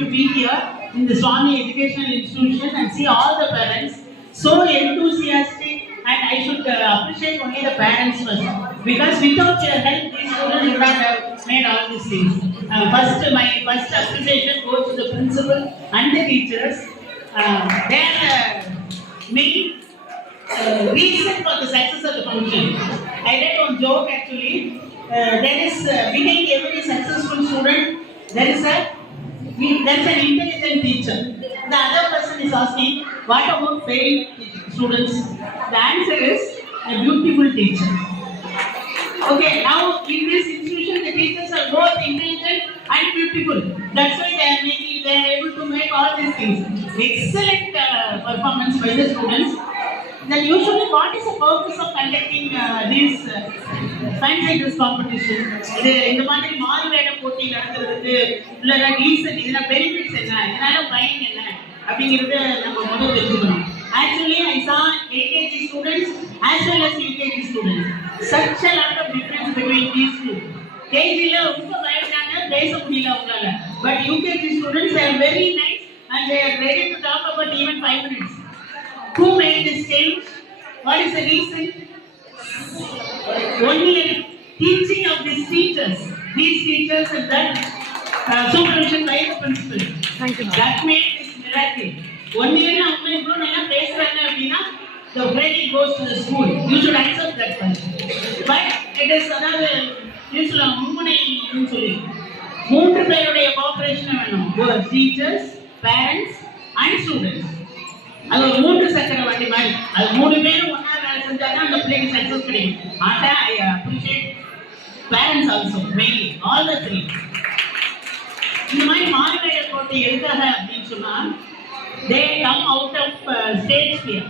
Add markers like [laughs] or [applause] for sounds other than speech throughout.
to be here in the Swami Educational Institution and see all the parents so enthusiastic. And I should uh, appreciate only the parents first because without your help, these children would not have made all these things. Uh, first, my first appreciation goes to the principal and the teachers. Uh, they are the main uh, reason for the success of the function. I read one joke actually. Uh, there is uh, behind every successful student, there is a there's an intelligent teacher. The other person is asking, what about failed students? The answer is a beautiful teacher. Okay, now in this institution, the teachers are both intelligent and beautiful. That's why they are making, they are able to make all these things. Excellent uh, performance by the students. Then usually, what is the purpose of conducting uh, these uh, fancy dress competition? இது இந்த மாதிரி மாறு வேட போட்டி நடத்துறதுக்கு உள்ள reason இதுல benefits என்ன? இதனால பயன் என்ன? அப்படிங்கறத நம்ம முதல்ல தெரிஞ்சுக்கணும். Actually I saw LKG students as well as UKG students such a lot of difference between these two கேஜியில் ரொம்ப பயப்படாங்க பேச முடியல அவங்களால. But UKG students are very nice and they're ready to talk about even five minutes who made this change? What is the reason? Only teaching of these teachers. These teachers and that uh, supervision by the principal. Thank you. That made this miracle. One year அவங்க இவ்வளோ நல்லா பேசுறாங்க அப்படின்னா the credit goes to the school. You should accept that first. But it is அதாவது நியூஸ்ல மும்முனை சொல்லி மூன்று பேருடைய கோஆபரேஷன் வேணும் டீச்சர்ஸ் பேரண்ட்ஸ் அண்ட் ஸ்டூடெண்ட்ஸ் அது ஒரு மூன்று சக்கர வண்டி மாதிரி அது மூணு பேரும் ஒண்ணா செஞ்சாதான் அந்த பிள்ளைங்க சக்சஸ் கிடைக்கும் atta I appreciate parents also mainly all the three இந்த மாதிரி மாறுவேட போட்டி எதுக்காக அப்படின்னு சொன்னா they come out of stage fear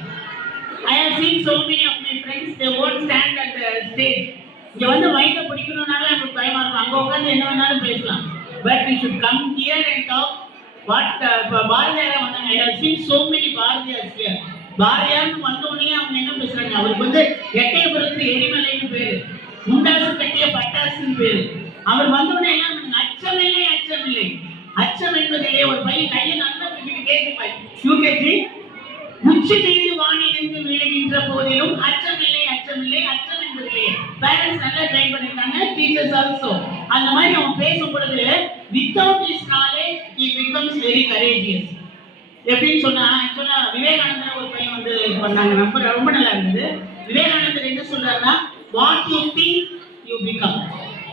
I have seen so many of my friends they won't stand at stage இங்க வந்து மைக்க பிடிக்கணும்னாலே நமக்கு பயமா இருக்கும். அங்க உட்காந்து என்ன வேணாலும் பேசலாம். But you should come here and talk what பாரதியாரா வந்தாங்க. I have seen so many பாரதியார்ஸ் here பாரதியார்னு வந்தோடனே அவங்க அவருக்கு வந்து எட்டயபுரத்து எரிமலைன்னு பேரு. முண்டாசு கட்டிய பட்டாசுன்னு பேரு. அவர் வந்த உடனே என்ன இல்லை அச்சம் இல்லை அச்சம் என்பதிலே ஒரு பையன் கையை நல்லா தூக்கிட்டு கேட்டுப்பாய் யூகேஜி உச்சி மீது வானிலிருந்து விழுகின்ற போதிலும் அச்சமில்லை அச்சமில்லை அச்சம் என்பதில்லை பேரண்ட்ஸ் நல்லா ட்ரை பண்ணிருக்காங்க டீச்சர்ஸ் ஆல்சோ அந்த மாதிரி அவன் பேசும் பொழுது without is knowledge it becomes very courageous எப்படின்னு சொன்னா ஆக்சுவலா விவேகானந்தர் ஒரு பையன் வந்து பண்ணாங்க. ரொம்ப ரொம்ப நல்லா இருந்தது. விவேகானந்தர் என்ன சொல்றாருன்னா what you think you become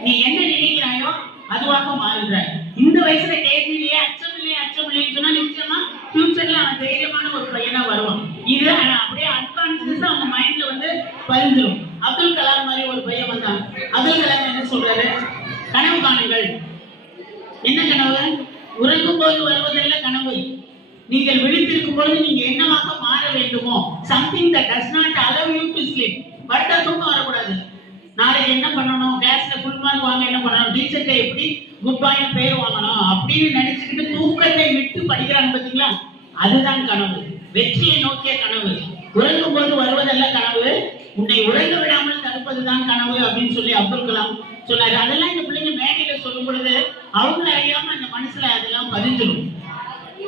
நீ என்ன நினைக்கிறாயோ அதுவாக மாறுகிறாய். இந்த வயசுல கேள்வியிலேயே அச்சம் இல்லையே அச்சம் இல்லைன்னு சொன்னா நிச்சயமா ஃபியூச்சர்ல அவன் தைரியமான ஒரு பையனா வருவான். இது அப்படியே அன்கான்சியஸா அவங்க மைண்ட்ல வந்து பதிஞ்சிடும் அப்துல் கலாம் மாதிரி ஒரு பையன் வந்தான். அப்துல் கலாம் என்ன சொல்றாரு கனவு காணுங்கள் என்ன கனவு உறங்கும் போது வருவதல்ல கனவு நீங்கள் விழித்திருக்கும் பொழுது நீங்க என்னவாக மாற வேண்டுமோ? Something that does not allow you to sleep படுத்தா தூக்கம் வரக்கூடாது. நாளைக்கு என்ன பண்ணணும்? கிளாஸ்ல ஃபுல் மார்க் வாங்க என்ன பண்ணணும்? டீச்சர்கிட்ட எப்படி குட் பாயிண்ட் பேர் வாங்கணும்? அப்படின்னு நினைச்சுக்கிட்டு தூக்கத்தை விட்டு படிக்கிறாங்க பாத்தீங்களா? அதுதான் கனவு. வெற்றியை நோக்கிய கனவு. உறங்கும் போது வருவதல்ல கனவு. உன்னை உறங்க விடாமல் தடுப்பதுதான் கனவு அப்படின்னு சொல்லி அப்துல் கலாம் சொன்னாரு. அதெல்லாம் இந்த பிள்ளைங்க மேடையில சொல்லும் பொழுது அவங்கள அறியாம அந்த மனசுல அதெல்லாம் பதிஞ்சிடும்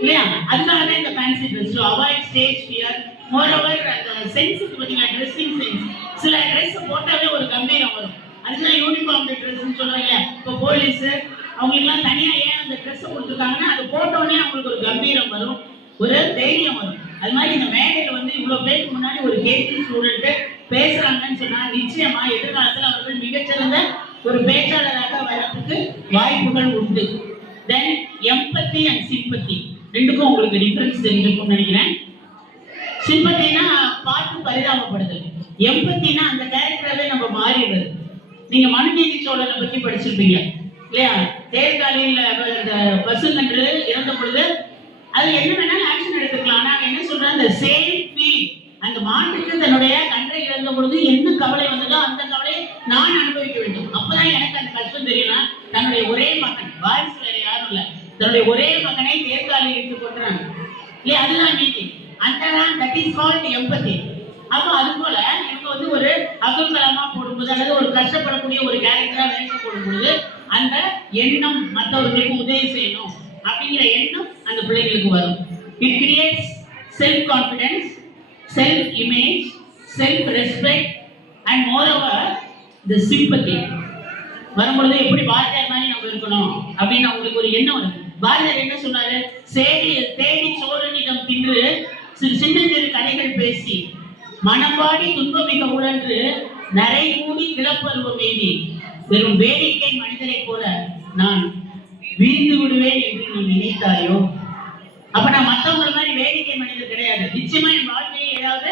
இல்லையா? அதனால தான் இந்த fancy dress to avoid stage fear more over அந்த சென்ஸுக்கு பார்த்தீங்கன்னா ட்ரெஸ்ஸிங் சென்ஸ் சில ட்ரெஸ் போட்டாவே ஒரு கம்பீரம் வரும். அதுதான் யூனிஃபார்ம் ட்ரெஸ்ன்னு சொல்றாங்க இப்போ போலீஸ் அவங்களுக்குலாம் தனியா ஏன் அந்த ட்ரெஸ் கொடுத்துருக்காங்கன்னா அது போட்டோடனே அவங்களுக்கு ஒரு கம்பீரம் வரும் ஒரு தைரியம் வரும். அது மாதிரி இந்த மேடையில வந்து இவ்வளவு பேருக்கு முன்னாடி ஒரு கேபி ஸ்டூடெண்ட் பேசுறாங்கன்னு சொன்னா நிச்சயமா எதிர்காலத்தில் அவர்கள் மிகச்சிறந்த ஒரு பேச்சாளராக வரதுக்கு வாய்ப்புகள் உண்டு. தென் எம்பத்தி அண்ட் சிம்பத்தி ரெண்டுக்கும் உங்களுக்கு டிஃபரன்ஸ் தெரிஞ்சிருக்கும்னு நினைக்கிறேன். சிம்பத்தினா பார்த்து பரிதாபப்படுதல். எம்பத்தினா அந்த கேரக்டராகவே நம்ம மாறிடுறது. நீங்க மனுநீதி சோழனை பத்தி படிச்சிருப்பீங்க. இல்லையா? தேர்காலையில் இந்த பசுங்கன்று இறந்த பொழுது அது என்ன வேணாலும் ஆக்ஷன் எடுத்துக்கலாம். ஆனால் என்ன சொல்றேன் அந்த சேம் ஃபீல் அந்த மாட்டுக்கு தன்னுடைய கன்றை இழந்த பொழுது என்ன கவலை வந்ததோ அந்த கவலையை நான் அனுபவிக்க வேண்டும். அப்பதான் எனக்கு அந்த கஷ்டம் தெரியலாம் தன்னுடைய ஒரே மகன் வாரிசு தன்னுடைய ஒரே மகனை தேர்காலில் இட்டு கொண்டுறாங்க இல்லையா? அதுதான் நீதி. அந்த தட் இஸ் கால்ட் எம்பத்தி அப்போ அது போல இவங்க வந்து ஒரு அப்துல் கலாமா போடும்போது அல்லது ஒரு கஷ்டப்படக்கூடிய ஒரு கேரக்டரா வேலை போடும்போது அந்த எண்ணம் மற்றவர்களுக்கு உதவி செய்யணும் அப்படிங்கிற எண்ணம் அந்த பிள்ளைகளுக்கு வரும். It creates self confidence self image self respect and more over the sympathy வரும்பொழுது எப்படி பாரதியார் மாதிரி நம்ம இருக்கணும் அப்படின்னு அவங்களுக்கு ஒரு எண்ணம் வருது. பாரதியார் என்ன சொன்னாரு? சேடி தேடி சோழனிடம் தின்று சிறு சின்ன சிறு கதைகள் பேசி மனம்பாடி துன்பம் மிக உழன்று நரை மூடி கிளப்பருவம் எய்தி வெறும் வேடிக்கை மனிதரை போல நான் வீழ்ந்து விடுவேன் என்று நீ நினைத்தாயோ? அப்ப நான் மத்தவங்க மாதிரி வேடிக்கை மனிதர் கிடையாது. நிச்சயமா என் வாழ்க்கையை ஏதாவது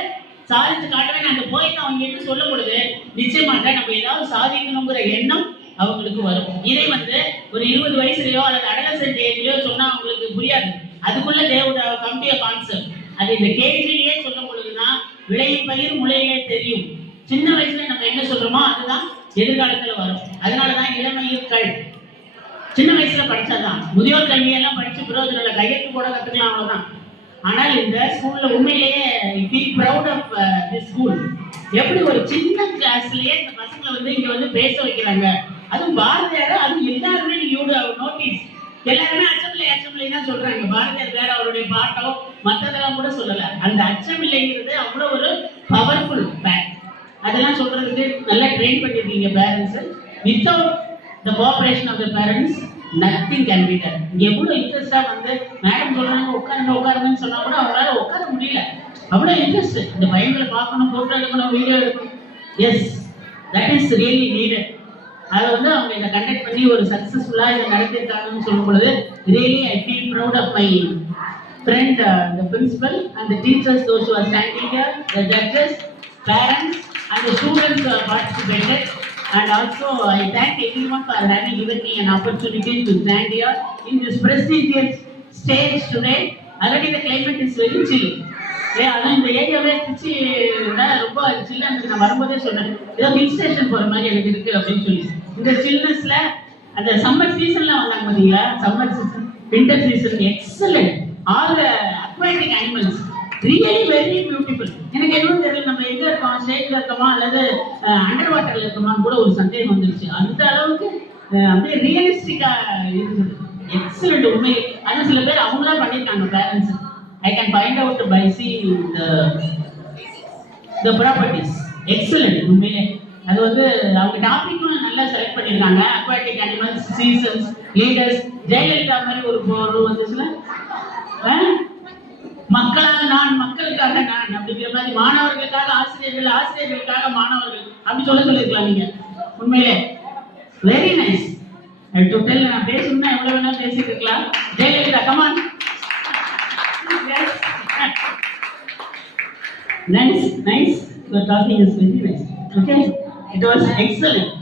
சாதிச்சு காட்டுவேன். அந்த போயிட்டு அவங்க என்ன சொல்லும் பொழுது நிச்சயமாக நம்ம ஏதாவது சாதிக்கணுங்கிற எண்ணம் அவங்களுக்கு வரும். இதை வந்து ஒரு இருபது வயசுலயோ அல்லது அடலசென்ட் ஏஜ்லயோ சொன்னா அவங்களுக்கு புரியாது. அதுக்குள்ள தேவோட கம்பிய கான்செப்ட் அது இந்த கேஜிலேயே சொல்லும் பொழுதுதான் விளையும் பயிர் முளையிலே தெரியும். சின்ன வயசுல நம்ம என்ன சொல்றோமோ அதுதான் எதிர்காலத்துல வரும். அதனாலதான் இளமையுக்கள் சின்ன வயசுல படிச்சாதான். முதியோர் கல்வியெல்லாம் படிச்சு பிரயோஜனம் கையெழுத்து போட கத்துக்கலாம் அவ்வளவுதான். ஆனால் இந்த ஸ்கூல்ல உண்மையிலேயே feel proud of the school எப்படி ஒரு சின்ன கிளாஸ்லயே இந்த பசங்களை வந்து இங்க வந்து பேச வைக்கிறாங்க? அதுவும் பாரதியார் அதுவும் எல்லாருமே நீங்க நோட்டீஸ் எல்லாருமே அச்சமில்லை அச்சமில்லை தான் சொல்றாங்க. பாரதியார் வேற அவருடைய பாட்டோ மற்றதெல்லாம் கூட சொல்லல. அந்த அச்சமில்லைங்கிறது அவ்வளோ ஒரு பவர்ஃபுல் பேக் அதெல்லாம் சொல்றதுக்கு நல்லா ட்ரெயின் பண்ணிருக்கீங்க parents without the cooperation of the parents nothing can be done எவ்வளோ இன்ட்ரெஸ்டா வந்து மேடம் சொல்றாங்க உட்காருங்க உட்காருங்கன்னு சொன்னா கூட அவங்களால உட்கார முடியல. அவ்வளோ இன்ட்ரெஸ்ட் இந்த பையன்களை பார்க்கணும் போட்டோ எடுக்கணும் வீடியோ எடுக்கணும். Yes that is really needed அதை வந்து அவங்க இதை கண்டக்ட் பண்ணி ஒரு சக்ஸஸ்ஃபுல்லாக இதை நடத்தியிருக்காங்கன்னு சொல்லும் பொழுது really I feel proud of my friend அந்த பிரின்சிபல் அந்த teachers those are standing the judges parents அந்த students participated And also, I thank everyone for having given me an opportunity to stand here in this prestigious stage today. Already the climate is very chilly. ஏ அதான் இந்த ஏரியாவே திருச்சி ரொம்ப சில்லா நான் வரும்போதே சொன்னேன் ஏதோ ஹில் ஸ்டேஷன் போகிற மாதிரி எனக்கு இருக்குது அப்படின்னு சொல்லி. இந்த சில்னஸ்ல அந்த சம்மர் சீசன்லாம் வந்தாங்க பாத்தீங்களா? Summer season winter season excellent all aquatic animals really very beautiful எனக்கு எதுவும் தெரியல நம்ம எங்க இருக்கோம்? ஸ்டேட்ல இருக்கோமா? அல்லது அண்டர் வாட்டர்ல இருக்கோமான்னு கூட ஒரு சந்தேகம் வந்துருச்சு. அந்த அளவுக்கு அப்படியே ரியலிஸ்டிக்கா இருந்தது. எக்ஸலண்ட் உண்மை. அது சில பேர் அவங்களா பண்ணியிருக்காங்க parents I can find out by see the the properties. Excellent. உண்மையிலே. அது வந்து அவங்க டாபிக்கும் நல்லா செலக்ட் பண்ணிருக்காங்க aquatic animals seasons leaders Jayalalithaa மாதிரி ஒரு ஒரு வந்துச்சுல? ஆ? மக்களாக நான் மக்களுக்காக நான் அப்படிங்கிற மாதிரி மாணவர்களுக்காக ஆசிரியர்கள் ஆசிரியர்களுக்காக மாணவர்கள் அப்படி சொல்ல சொல்லியிருக்கலாம் நீங்க. உண்மையிலே. வெரி நைஸ் டோட்டல் நான் பேசணும்னா எவ்வளவு வேணா பேசிட்டு இருக்கலாம். Jayalalithaa come on [laughs] nice, nice. Your talking is very nice. Okay? It was excellent.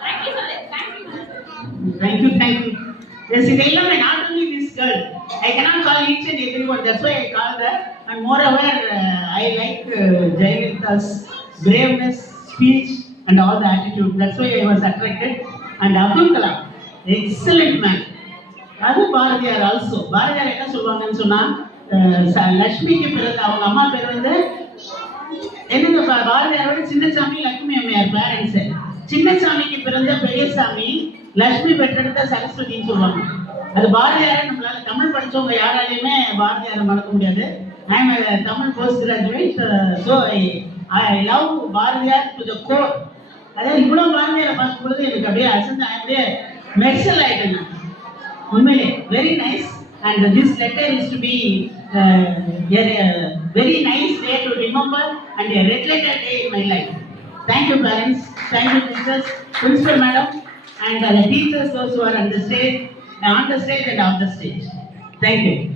Thank you, sir. Thank you, thank you. Yes, it is not only this girl, I cannot call each and everyone, that's why I call her. And moreover, uh, I like uh, Jayavita's braveness, speech, and all the attitude. That's why I was attracted. And Abdul Kalam, excellent man. அது Bharathiyar also Bharathiyar என்ன சொல்லுவாங்கன்னு சொன்னா ச- லட்சுமிக்கு பிறந்த அவங்க அம்மா பேர் வந்து என்னங்க பா- பாரதியாரோட சின்னசாமி லட்சுமி அம்மையார் பேரண்ட்ஸ் சின்னசாமிக்கு பிறந்த பெரியசாமி லட்சுமி பெற்றெடுத்த சரஸ்வதின்னு சொல்லுவாங்க. அது பாரதியாரை நம்மளால தமிழ் படிச்சவங்க யாராலையுமே பாரதியாரை மறக்க முடியாது. I am Tamil post graduate so I love Bharathiyar to the core அதாவது இவ்வளவு பாரதியாரை பார்க்கும் பொழுது எனக்கு அப்படியே அசந்து அப்படியே மெர்சல் ஆயிட்டேன் நான். Very nice, and this letter is to be uh, a, very nice day to remember and a regretted day in my life. Thank you parents, thank you teachers, principal madam and the teachers those who are on the stage, on the stage and off the stage. Thank you.